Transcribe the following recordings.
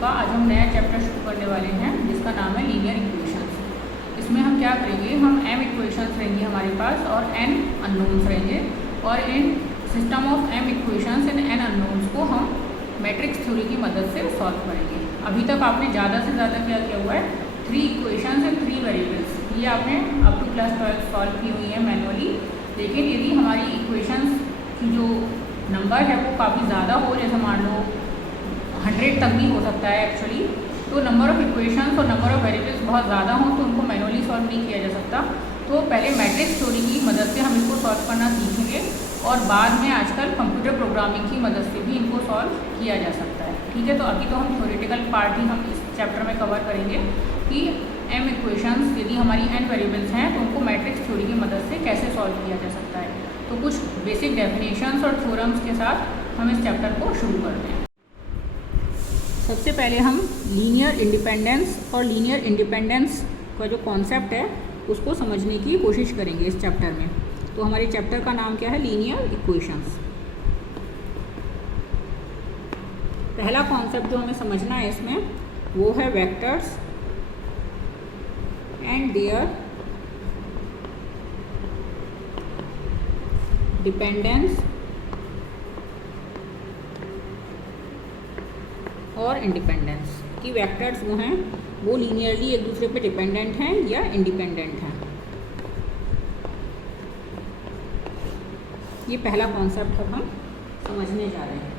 का आज हम नया चैप्टर शुरू करने वाले हैं जिसका नाम है लीनियर इक्वेशंस। इसमें हम क्या करेंगे, हम m इक्वेशंस रहेंगे हमारे पास और n अननोन्स रहेंगे, और in system of m equations in n unknowns को हम मैट्रिक्स थ्योरी की मदद से सॉल्व करेंगे। अभी तक आपने ज़्यादा से ज़्यादा क्या किया हुआ है, 3 इक्वेशंस एंड 3 वेरिएबल्स, ये आपने अप टू क्लास 12 सॉल्व की हुई है मैनुअली। लेकिन यदि हमारी इक्वेशंस की जो नंबर है वो काफ़ी ज़्यादा हो, जैसे मान लो 100 तक भी हो सकता है एक्चुअली, तो नंबर ऑफ़ इक्वेशंस और नंबर ऑफ़ वेरिएबल्स बहुत ज़्यादा हों तो उनको मैनुअली सॉल्व नहीं किया जा सकता। तो पहले मैट्रिक्स थ्योरी की मदद से हम इसको सॉल्व करना सीखेंगे और बाद में आजकल कंप्यूटर प्रोग्रामिंग की मदद से भी इनको सॉल्व किया जा सकता है। ठीक है, तो अभी तो हम थ्योरेटिकल पार्ट ही हम इस चैप्टर में कवर करेंगे कि m इक्वेशंस यदि हमारी n वेरिएबल्स हैं तो उनको मैट्रिक्स थ्योरी की मदद से कैसे सॉल्व किया जा सकता है। तो कुछ बेसिक डेफिनेशंस और थ्योरम्स के साथ हम इस चैप्टर को शुरू करते हैं। सबसे पहले हम लीनियर इंडिपेंडेंस और लीनियर इंडिपेंडेंस का जो कॉन्सेप्ट है उसको समझने की कोशिश करेंगे इस चैप्टर में। तो हमारे चैप्टर का नाम क्या है, लीनियर इक्वेशंस। पहला कॉन्सेप्ट जो हमें समझना है इसमें वो है वेक्टर्स एंड देयर डिपेंडेंस और इंडिपेंडेंस। कि वेक्टर्स वो हैं वो लीनियरली एक दूसरे पे डिपेंडेंट हैं या इंडिपेंडेंट हैं। ये पहला कॉन्सेप्ट अब हम समझने जा रहे हैं।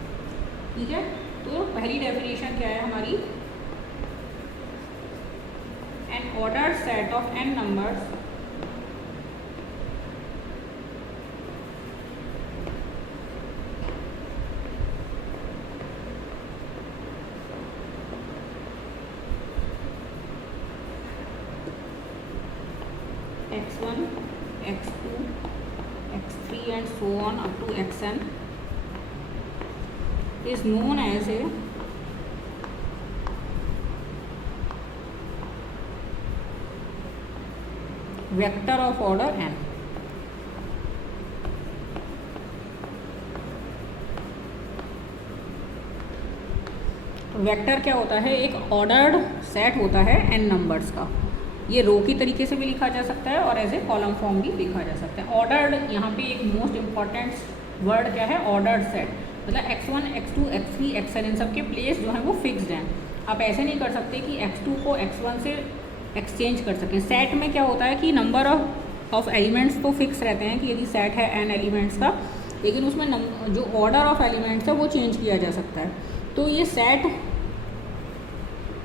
ठीक है, तो पहली डेफिनेशन क्या है हमारी, N ordered set of n numbers x1, x2, x3 and so on up to xn is known as a vector of order n। Vector क्या होता है, एक ऑर्डर्ड सेट होता है n नंबर्स का। ये रो की तरीके से भी लिखा जा सकता है और एज ए कॉलम फॉर्म भी लिखा जा सकता है। ऑर्डर्ड, यहाँ पे एक मोस्ट इम्पॉर्टेंट वर्ड क्या है, ऑर्डर्ड सेट। मतलब x1, x2, x3, xn इन सब के प्लेस जो हैं वो फिक्स्ड हैं। आप ऐसे नहीं कर सकते कि x2 को x1 से एक्सचेंज कर सकें। सेट में क्या होता है कि नंबर ऑफ एलिमेंट्स तो फिक्स रहते हैं कि यदि सेट है n एलिमेंट्स का, लेकिन उसमें जो ऑर्डर ऑफ एलिमेंट्स है वो चेंज किया जा सकता है। तो ये सेट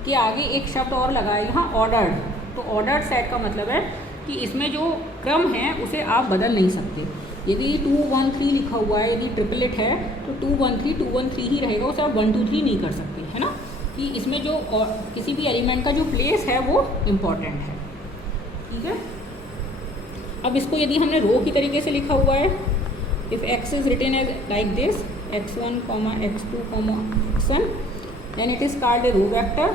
के आगे एक शब्द और लगाए यहाँ, ऑर्डर्ड। तो ऑर्डर्ड सेट का मतलब है कि इसमें जो क्रम है उसे आप बदल नहीं सकते। यदि 2 1 3 लिखा हुआ है, यदि ट्रिपलेट है तो 2 1 3 ही रहेगा, उसे आप 1 2 3 नहीं कर सकते, है ना। कि इसमें जो किसी भी एलिमेंट का जो प्लेस है वो इम्पॉर्टेंट है। ठीक है, अब इसको यदि हमने रो की तरीके से लिखा हुआ है, if x is written as like this x1, x2, xn, then it is called a row vector.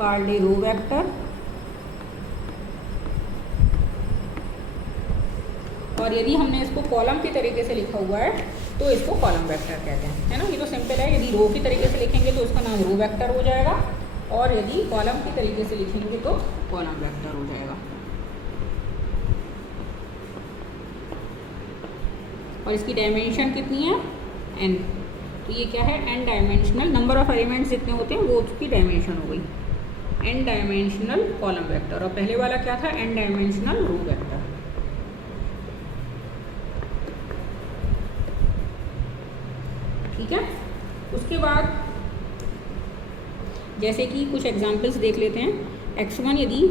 called a row vector। और यदि हमने इसको कॉलम की तरीके से लिखा हुआ है तो इसको कॉलम वेक्टर कहते हैं, है ना। ये तो सिंपल है। यदि रो की तरीके से लिखेंगे तो उसका नाम रो वेक्टर हो जाएगा, और यदि कॉलम की तरीके से लिखेंगे तो कॉलम वेक्टर हो जाएगा। और इसकी डायमेंशन कितनी है, n। तो ये क्या है, n dimensional, number of elements जितने होते हैं वो उसकी डायमेंशन हो गई, n डायमेंशनल कॉलम वेक्टर। और पहले वाला क्या था, n डायमेंशनल रो वेक्टर। ठीक है, उसके बाद जैसे कि कुछ एग्जांपल्स देख लेते हैं। x1 यदि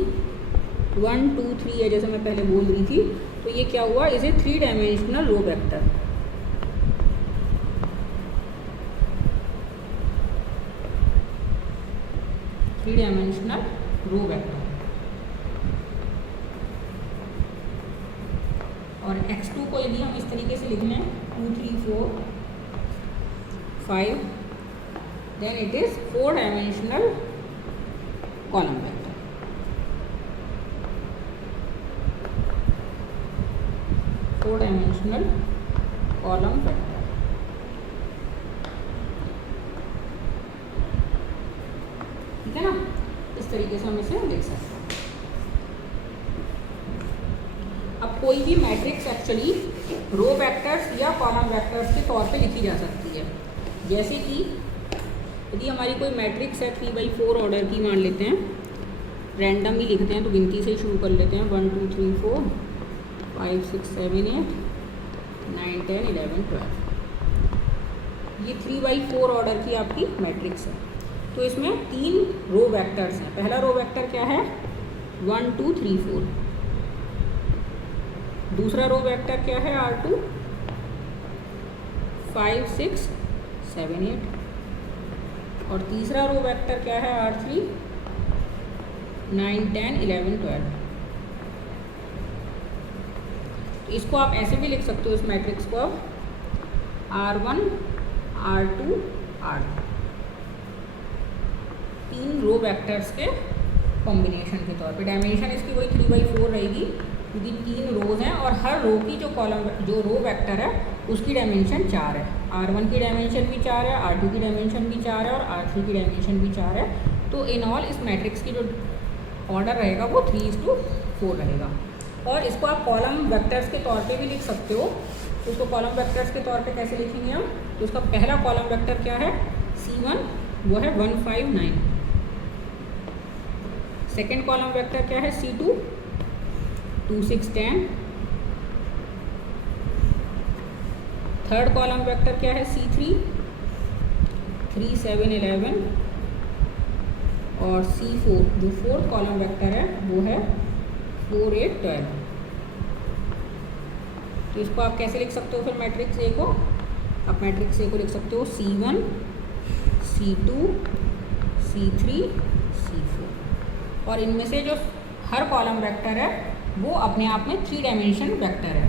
1 2 3 है, जैसे मैं पहले बोल रही थी, तो ये क्या हुआ, is a 3 dimensional row vector. Dimensional row vector. और x2 को यदि हम इस तरीके से लिख लें 2 3 4 5, then it is 4 dimensional column vector. 4 dimensional column vector. ठीक है ना, इस तरीके से हम इसे लिख सकते हैं। अब कोई भी मैट्रिक्स एक्चुअली रो वेक्टर्स या कॉलम वेक्टर्स के तौर पे लिखी जा सकती है। जैसे कि यदि हमारी कोई मैट्रिक्स है 3/4 ऑर्डर की, मान लेते हैं, रैंडम ही लिखते हैं तो गिनती से ही शुरू कर लेते हैं, 1 2 3 4 5 6 7 8 9 10 11 12। ये 3/4 ऑर्डर की आपकी मैट्रिक्स है। तो इसमें 3 रो वेक्टर्स हैं। पहला रो वेक्टर क्या है, 1 2 3 4। दूसरा रो वेक्टर क्या है, R2 5 6 7 8। और तीसरा रो वेक्टर क्या है, R3 9 10 11 12। तो इसको आप ऐसे भी लिख सकते हो, इस मैट्रिक्स को अब R1 R2 R3, 3 रो वेक्टर्स के कॉम्बिनेशन के तौर पे। डायमेंशन इसकी वही 3/4 रहेगी, क्योंकि 3 रोज हैं और हर रो की जो रो वेक्टर है उसकी डायमेंशन 4 है। R1 की डायमेंशन भी 4 है, R2 की डायमेंशन भी 4 है और R3 की डायमेंशन भी 4 है। तो इन ऑल इस मैट्रिक्स की जो ऑर्डर रहेगा वो 3:4 रहेगा। और इसको आप कॉलम वेक्टर्स के तौर पे भी लिख सकते हो। तो उसको कॉलम वेक्टर्स के तौर पे कैसे लिखेंगे हम, तो उसका पहला कॉलम वेक्टर क्या है, C1, वो है 1 5 9। सेकेंड कॉलम वेक्टर क्या है, C2 2 6 10। थर्ड कॉलम वेक्टर क्या है, C3 3 7 11। और C4 जो फोर्थ कॉलम वेक्टर है वो है 4 8 12। तो इसको आप कैसे लिख सकते हो फिर मैट्रिक्स ए को, आप मैट्रिक्स ए को लिख सकते हो C1 C2 C3 C4। और इनमें से जो हर कॉलम वेक्टर है वो अपने आप में 3 डायमेंशन वेक्टर है।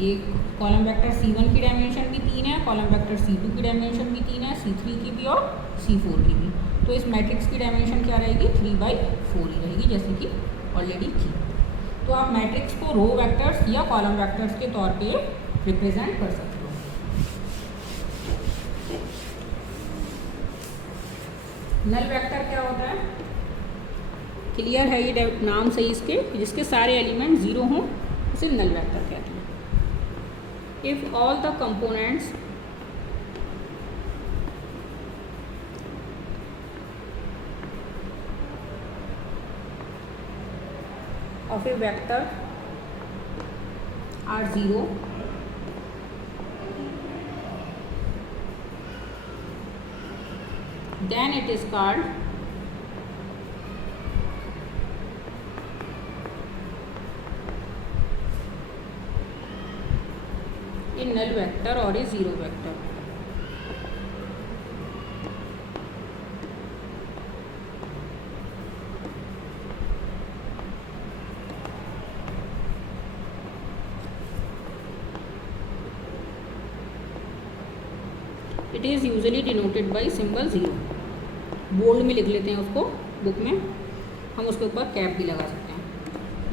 ये कॉलम वेक्टर C1 की डायमेंशन भी 3 है, कॉलम वेक्टर C2 की डायमेंशन भी 3 है, C3 की भी और C4 की भी। तो इस मैट्रिक्स की डायमेंशन क्या रहेगी, 3/4 ही रहेगी, जैसे कि ऑलरेडी थी। तो आप मैट्रिक्स को रो वेक्टर्स या कॉलम वेक्टर्स के तौर पे रिप्रेजेंट कर सकते हो। नल वेक्टर क्या होता है, क्लियर है ये नाम सही इसके, जिसके सारे एलिमेंट 0 हों उसे नल वेक्टर कहते हैं। If all the components of a vector are 0, then it is called a null vector or a zero vector. It is usually denoted by symbol 0। Bold में लिख लेते हैं उसको बुक में, हम उसके ऊपर कैप भी लगा सकते हैं।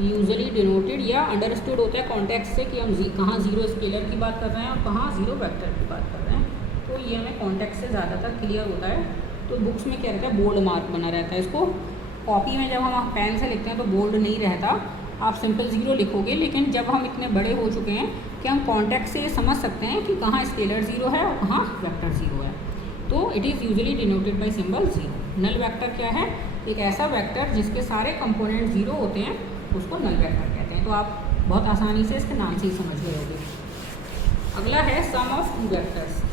यूजली डिनोटेड या अंडरस्टूड होता है कॉन्टेक्स्ट से कि हम कहाँ 0 स्केलर की बात कर रहे हैं और कहाँ 0 वेक्टर की बात कर रहे हैं। तो ये हमें कॉन्टेक्स्ट से ज़्यादातर क्लियर होता है। तो बुक्स में क्या रहता है, बोल्ड मार्क बना रहता है। इसको कॉपी में जब हम पेन से लिखते हैं तो बोल्ड नहीं रहता, आप सिंपल 0 लिखोगे। लेकिन जब हम इतने बड़े हो चुके हैं कि हम कॉन्टेक्स्ट से ये समझ सकते हैं कि कहाँ स्केलर 0 है और कहाँ वेक्टर 0 है, तो it is usually denoted by symbol 0। Null vector क्या है, एक ऐसा वेक्टर जिसके सारे कंपोनेंट 0 होते हैं, उसको नल वेक्टर कहते हैं। तो आप बहुत आसानी से इसके नाम से ही समझ गए होंगे। अगला है सम ऑफ 2 वेक्टर्स।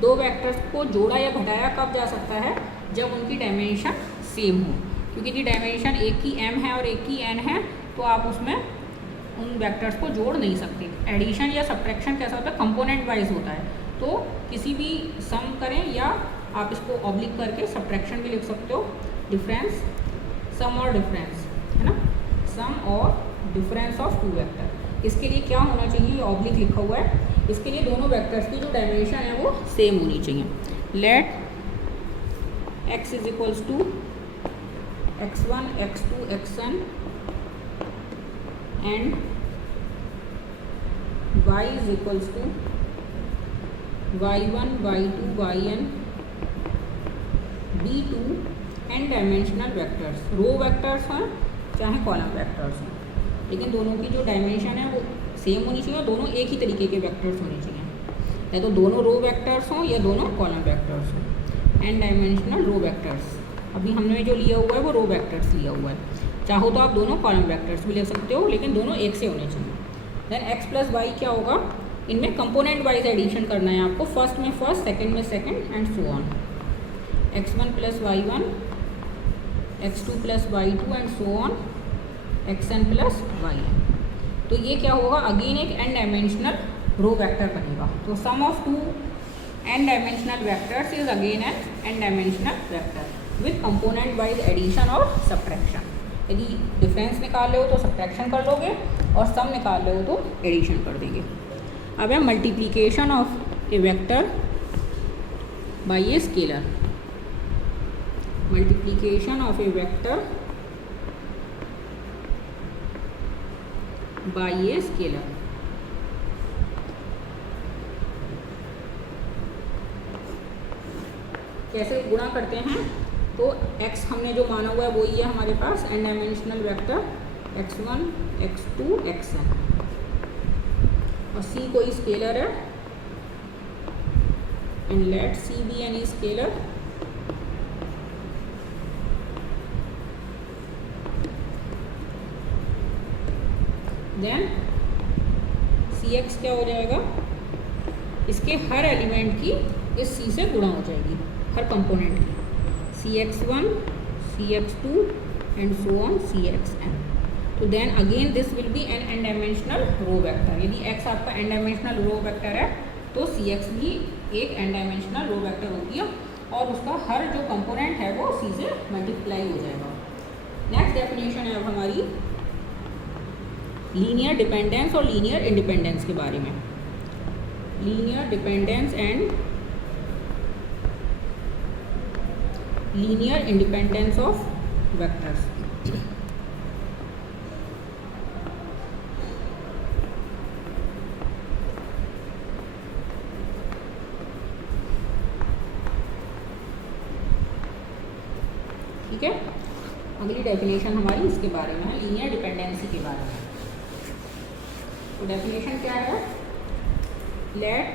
दो वेक्टर्स को जोड़ा या घटाया कब जा सकता है, जब उनकी डायमेंशन सेम हो। क्योंकि यदि डायमेंशन एक की m है और एक की n है तो आप उसमें उन वेक्टर्स को जोड़ नहीं सकते। एडिशन या सब्ट्रैक्शन कैसा होता है, कंपोनेंट वाइज होता है। तो किसी भी सम करें या आप इसको ऑब्लिक करके सब्ट्रैक्शन भी लिख सकते हो। डिफरेंस, सम और डिफरेंस है ना, सम और डिफरेंस ऑफ 2 वेक्टर। इसके लिए क्या होना चाहिए, ऑब्लिक लिखा हुआ है। इसके लिए दोनों वेक्टर्स की जो डायमेंशन है वो सेम होनी चाहिए। Let x is equals to x1 x2 xn and y is equals to y1 y2 yn b2 n dimensional vectors, row vectors हैं चाहे कॉलम वेक्टर्स हैं, लेकिन दोनों की जो डायमेंशन है वो सेम होनी चाहिए, दोनों एक ही तरीके के वेक्टर्स होने चाहिए, या तो दोनों रो वेक्टर्स हों या दोनों कॉलम वेक्टर्स हों। एन डायमेंशनल रो वेक्टर्स, अभी हमने जो लिया हुआ है वो रो वेक्टर्स लिया हुआ है, चाहो तो आप दोनों कॉलम वेक्टर्स भी ले सकते हो, लेकिन दोनों एक से होने चाहिए। देन एक्स प्लस वाई क्या होगा, इनमें कंपोनेंट वाइज एडिशन करना है आपको, फर्स्ट में फर्स्ट, सेकेंड में second and so on. x1 plus y1, x2 plus y2 and so on xn plus yn। तो ये क्या होगा, अगेन एक n डायमेंशनल रो वेक्टर बनेगा। तो sum of two n dimensional vectors is again an n dimensional vector with component wise addition और subtraction. यदि difference निकाल रहे हो तो सब्ट्रैक्शन कर लोगे और सम निकाल रहे हो तो एडिशन कर देंगे। अब है multiplication of A vector by a scalar. Multiplication of A vector by a scalar. कैसे गुणा करते हैं, तो x हमने जो माना हुआ है वही है हमारे पास n dimensional vector x1 x2 xn, और c कोई स्केलर है and let c be any scalar. Then cx क्या हो जाएगा, इसके हर एलिमेंट की इस c से गुणा हो जाएगी, हर कंपोनेंट की, cx1 cx2 and so on cxn। तो then again this will be an n dimensional row vector. यदि x आपका n डायमेंशनल रो वेक्टर है तो cx भी एक n डायमेंशनल रो वेक्टर होगी और उसका हर जो कंपोनेंट है वो c से मल्टीप्लाई हो जाएगा। नेक्स्ट डेफिनेशन है अब हमारी लीनियर डिपेंडेंस और लीनियर इंडिपेंडेंस के बारे में। Linear dependence and linear independence of vectors. ठीक है, अगली डेफिनेशन हमारी इसके बारे में है, लीनियर डिपेंडेंसी के बारे में। तो डेफिनेशन क्या है, let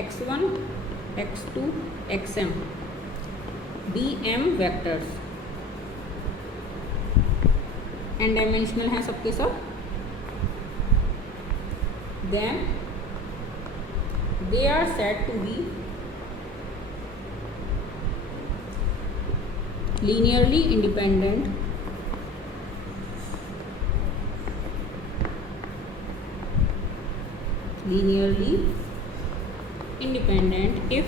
x1 x2 xm be m vectors, n dimensional हैं सबके सब, then they are said to be linearly independent if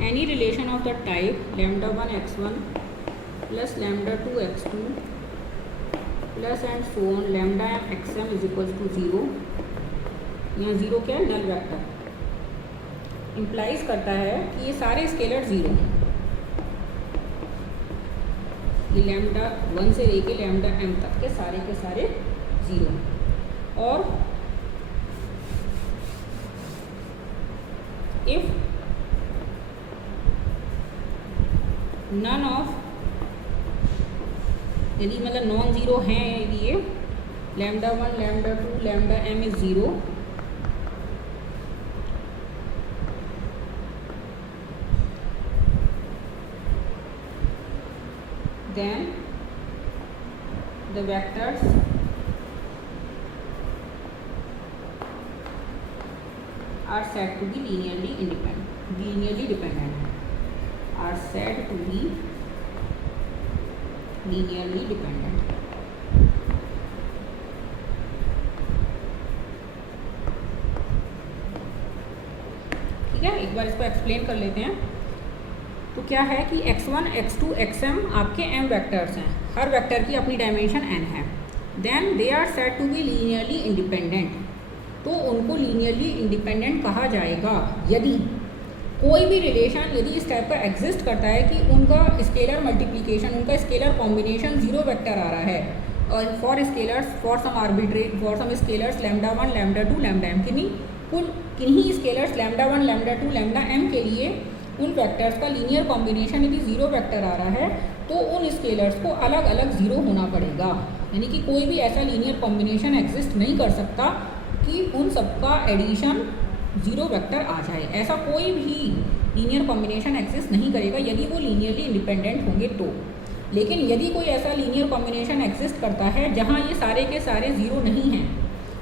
any relation of the type lambda 1 x1 plus lambda 2 x2 plus and so on lambda m xm is equals to 0। यहाँ 0 क्या है, null vector implies करता है कि ये सारे scalar zero हैं। ये लैम्डा 1 से लेके लैम्डा m तक के सारे ज़ीरो हैं। और इफ नन ऑफ, यदि मतलब नॉन ज़ीरो हैं ये lambda 1 lambda 2 lambda m is zero, then the vectors are said to be linearly dependent, are said to be linearly dependent। ठीक है, एक बार इसको एक्सप्लेन कर लेते हैं। तो क्या है कि x1 x2 xm आपके m वेक्टर्स हैं, हर वेक्टर की अपनी डायमेंशन n है। Then they are said to be linearly independent, तो उनको लीनियरली इंडिपेंडेंट कहा जाएगा। यदि कोई भी रिलेशन यदि इस टाइप का एग्जिस्ट करता है कि उनका स्केलर मल्टीप्लिकेशन, उनका स्केलर कॉम्बिनेशन जीरो वेक्टर आ रहा है, और for scalars for some scalars lambda 1 lambda 2 lambda m, किन्हीं scalars lambda 1 lambda 2 lambda m के लिए उन वेक्टर्स का लीनियर कॉम्बिनेशन यदि जीरो वेक्टर आ रहा है तो उन स्केलर्स को अलग अलग जीरो होना पड़ेगा। यानी कि कोई भी ऐसा लीनियर कॉम्बिनेशन एग्जिस्ट नहीं कर सकता कि उन सबका एडिशन जीरो वेक्टर आ जाए। ऐसा कोई भी लीनियर कॉम्बिनेशन एग्जिस्ट नहीं करेगा यदि वो लीनियरली इंडिपेंडेंट होंगे तो। लेकिन यदि कोई ऐसा लीनियर कॉम्बिनेशन एग्जिस्ट करता है जहाँ ये सारे के सारे जीरो नहीं हैं,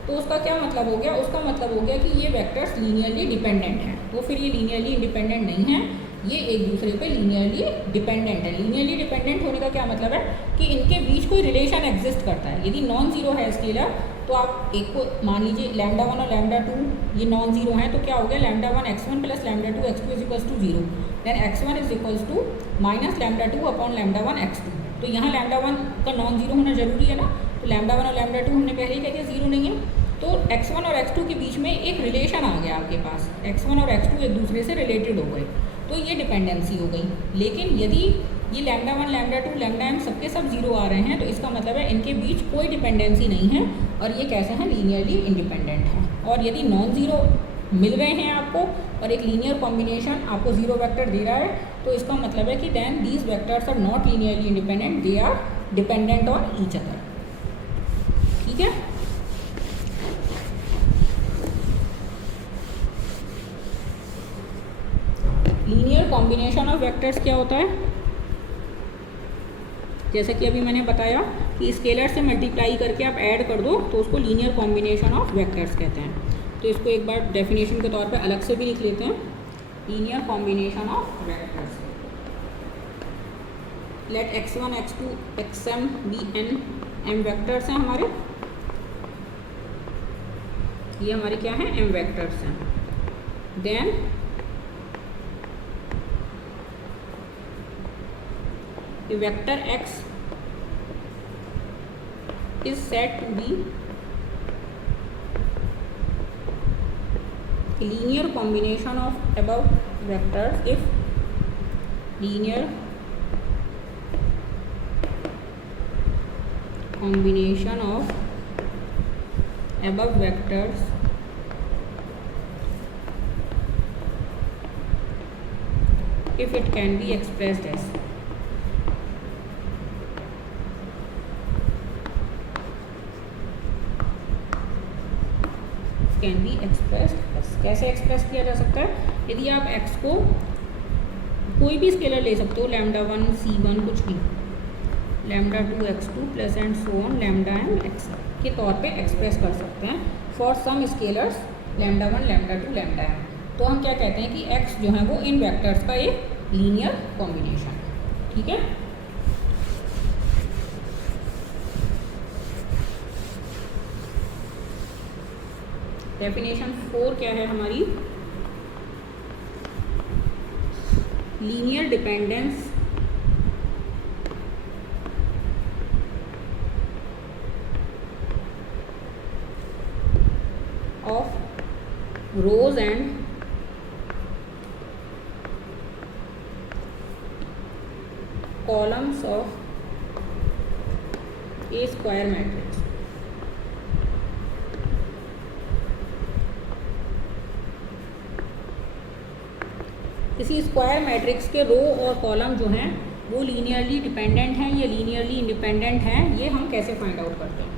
तो उसका क्या मतलब हो गया? उसका मतलब हो गया कि ये वेक्टर्स लीनियरली डिपेंडेंट हैं। तो फिर ये लीनियरली इंडिपेंडेंट नहीं है, ये एक दूसरे पे लीनियरली डिपेंडेंट है। लीनियरली डिपेंडेंट होने का क्या मतलब है कि इनके बीच कोई रिलेशन एग्जिस्ट करता है। यदि नॉन जीरो है स्केलर तो आप एक को मान लीजिए लैम्डा 1 और लैम्डा 2 ये नॉन जीरो हैं, तो क्या हो गया? Lambda 1 x1 plus lambda 2 x2 is equals to zero, then x1 is equals to minus lambda 2 upon lambda 1 x2। तो यहाँ लैम्डा 1 का नॉन जीरो होना जरूरी है ना, तो लैम्डा 1 और लैम्डा 2 हमने पहले ही कह दिया जीरो नहीं है। तो x1 और x2 के बीच में एक रिलेशन आ गया आपके पास, x1 और x2 एक दूसरे से रिलेटेड हो गए, तो ये डिपेंडेंसी हो गई। लेकिन यदि ये लैम्डा 1 लैम्डा 2 लैम्डा m सबके सब जीरो आ रहे हैं, तो इसका मतलब है इनके बीच कोई डिपेंडेंसी नहीं है और ये कैसे हैं? लीनियरली इंडिपेंडेंट हैं। और यदि नॉन जीरो मिल गए हैं आपको और एक लीनियर कॉम्बिनेशन आपको जीरो वेक्टर दे रहा है, तो इसका मतलब है कि then these vectors are not linearly independent, they are dependent on each other. ठीक है, लीनियर कॉम्बिनेशन ऑफ वेक्टर्स क्या होता है? जैसे कि अभी मैंने बताया कि स्केलर से मल्टीप्लाई करके आप ऐड कर दो तो उसको लीनियर कॉम्बिनेशन ऑफ वेक्टर्स कहते हैं। तो इसको एक बार डेफिनेशन के तौर पे अलग से भी लिख लेते हैं, linear combination of vectors. Let x1 x2 xm be n m vectors हैं हमारे, ये हमारे क्या हैं? m वेक्टर्स हैं। Then a vector x is said to be a linear combination of above vectors if linear combination of above vectors if it can be expressed as can be expressed. कैसे express किया जा सकता है? यदि आप x को कोई भी स्केलर ले सकते हो, लैम्डा 1 c1 कुछ भी, lambda 2 x2 plus and so on lambda m x के तौर पे एक्सप्रेस कर सकते हैं for some scalars lambda 1 lambda 2 lambda m। तो हम क्या कहते हैं कि x जो है वो इन वेक्टर्स का एक लीनियर कॉम्बिनेशन है। ठीक है, डेफिनेशन 4 क्या है हमारी? Linear dependence of rose and columns of A square matrix. किसी स्क्वायर मैट्रिक्स के रो और कॉलम जो हैं वो लीनियरली डिपेंडेंट हैं या लीनियरली इंडिपेंडेंट हैं, ये हम कैसे फाइंड आउट करते हैं?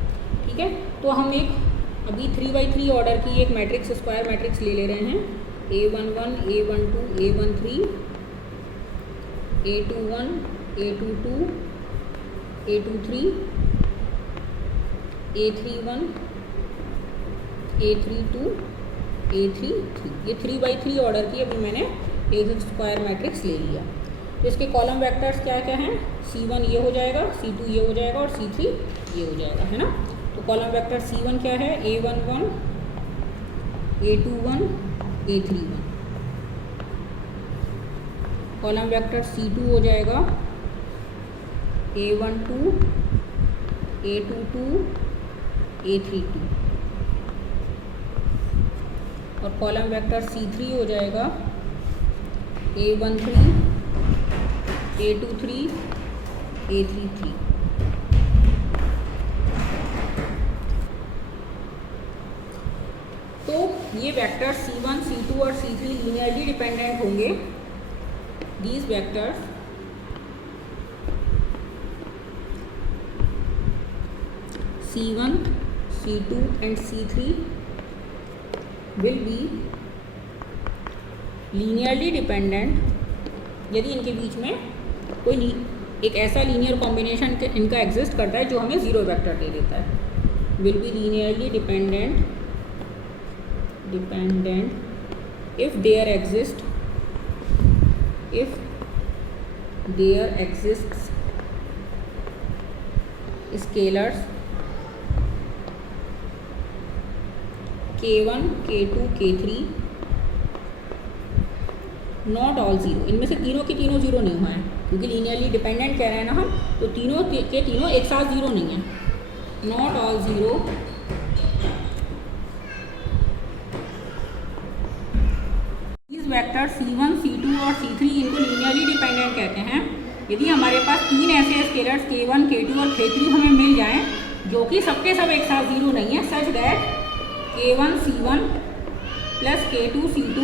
ठीक है, तो हम एक अभी 3x3 ऑर्डर की एक मैट्रिक्स स्क्वायर मैट्रिक्स ले रहे हैं, a11 a12 a13 a21 a22 a23 a31 a32 a33, ये 3x3 ऑर्डर की अभी मैंने एक स्क्वायर मैट्रिक्स ले लिया। तो इसके कॉलम वेक्टर्स क्या क्या हैं? c1 ये हो जाएगा, c2 ये हो जाएगा और c3 ये हो जाएगा, है ना। तो कॉलम वेक्टर c1 क्या है? a11 a21 a31। Column vector c2 हो जाएगा a12 a22 a32। और कॉलम वेक्टर C3 हो जाएगा A13 A23 A33। तो ये वेक्टर C1 C2 और C3 लीनियरली डिपेंडेंट होंगे। These vectors C1 C2 and C3 will be linearly dependent यदि इनके बीच में कोई एक ऐसा लीनियर कॉम्बिनेशन इनका एग्जिस्ट करता है जो हमें ज़ीरो वेक्टर दे देता है। Will be linearly dependent if there exists scalars K1 K2 K3 not all zero. इनमें से तीनों के तीनों ज़ीरो नहीं हुए हैं क्योंकि लीनियरली डिपेंडेंट कह रहे हैं ना हम, तो तीनों के तीनों एक साथ ज़ीरो नहीं है। Not all zero these vector C1 C2 और C3 इनको लीनियरली डिपेंडेंट कहते हैं। यदि हमारे पास तीन ऐसे स्केलर्स K1 K2 और K3 हमें मिल जाएं जो कि सबके सब एक साथ ज़ीरो नहीं है, such that K1 C1 plus K2 C2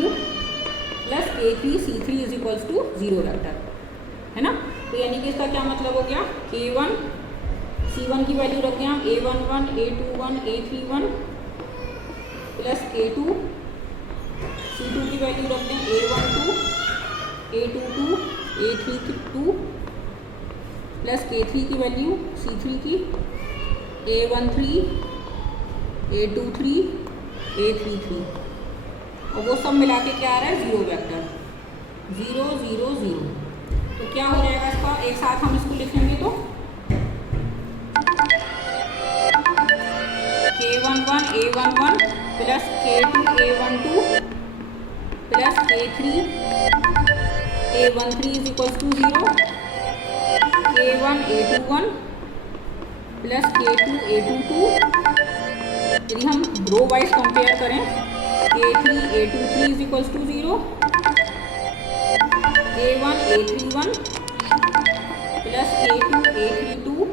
plus K3 C3 is equals to zero vector, है ना। तो यानी कि इसका क्या मतलब हो गया, K1 C1 की वैल्यू रखते हैं हम A11 A21 A31 plus K2 C2 की वैल्यू रखते हैं A12 A22 A32 plus K3 की वैल्यू C3 की A13 A23 A33 और वो सब मिला के क्या आ रहा है, ज़ीरो वेक्टर 0 0 0। तो क्या हो जाएगा इसका, एक साथ हम इसको लिखेंगे तो K11 A11 plus K2 A12 plus K3 A13 is equals to 0, K1 A21 plus K2 A22। यदि हम रो वाइज कंपेयर करें K3 A23 is equals to 0, K1 A31 plus K2 A32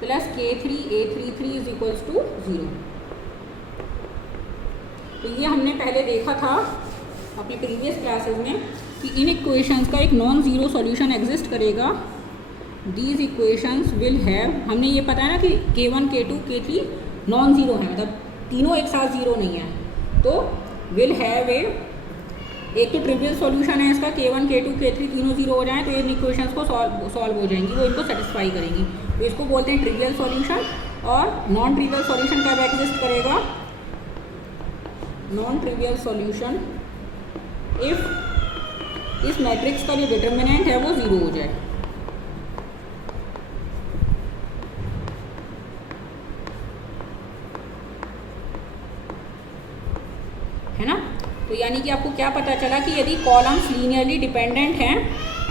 plus K3 A33 is equals to 0। तो ये हमने पहले देखा था अपने प्रीवियस क्लासेस में कि इन इक्वेशंस का एक नॉन ज़ीरो सॉल्यूशन एग्जिस्ट करेगा। दीज इक्वेशंस विल हैव, हमने ये पता है ना कि K1 K2 K3 non zero है, मतलब तीनों एक साथ ज़ीरो नहीं है। तो विल हैव एक तो ट्रिवियल सॉल्यूशन है इसका, K1 K2 K3 तीनों ज़ीरो हो जाएं तो इन इक्वेशंस को सॉल्व हो जाएंगी, वो इनको सेटिस्फाई करेंगी। तो इसको बोलते हैं ट्रिवियल सॉल्यूशन। और नॉन ट्रिवियल सॉल्यूशन कब एग्जिस्ट करेगा, नॉन ट्रिवियल सॉल्यूशन इफ इस मैट्रिक्स का जो डिटर्मिनेंट है वो ज़ीरो हो जाए। है ना। तो यानी कि आपको क्या पता चला कि यदि कॉलम्स लीनियरली डिपेंडेंट हैं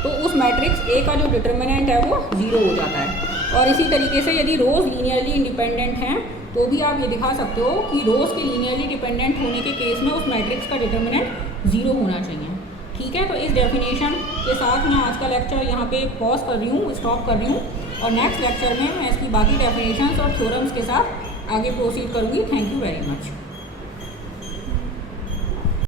तो उस मैट्रिक्स ए का जो डिटर्मिनेंट है वो ज़ीरो हो जाता है। और इसी तरीके से यदि रोज़ लीनियरली इंडिपेंडेंट हैं तो भी आप ये दिखा सकते हो कि रोज़ के लीनियरली डिपेंडेंट होने के केस में उस मैट्रिक्स का डिटर्मिनेंट ज़ीरो होना चाहिए। ठीक है, तो इस डेफिनेशन के साथ मैं आज का लेक्चर यहाँ पे पॉज कर रही हूँ, स्टॉप कर रही हूँ और नेक्स्ट लेक्चर में मैं इसकी बाकी डेफिनेशंस और थ्योरम्स के साथ आगे प्रोसीड करूँगी। Thank you very much.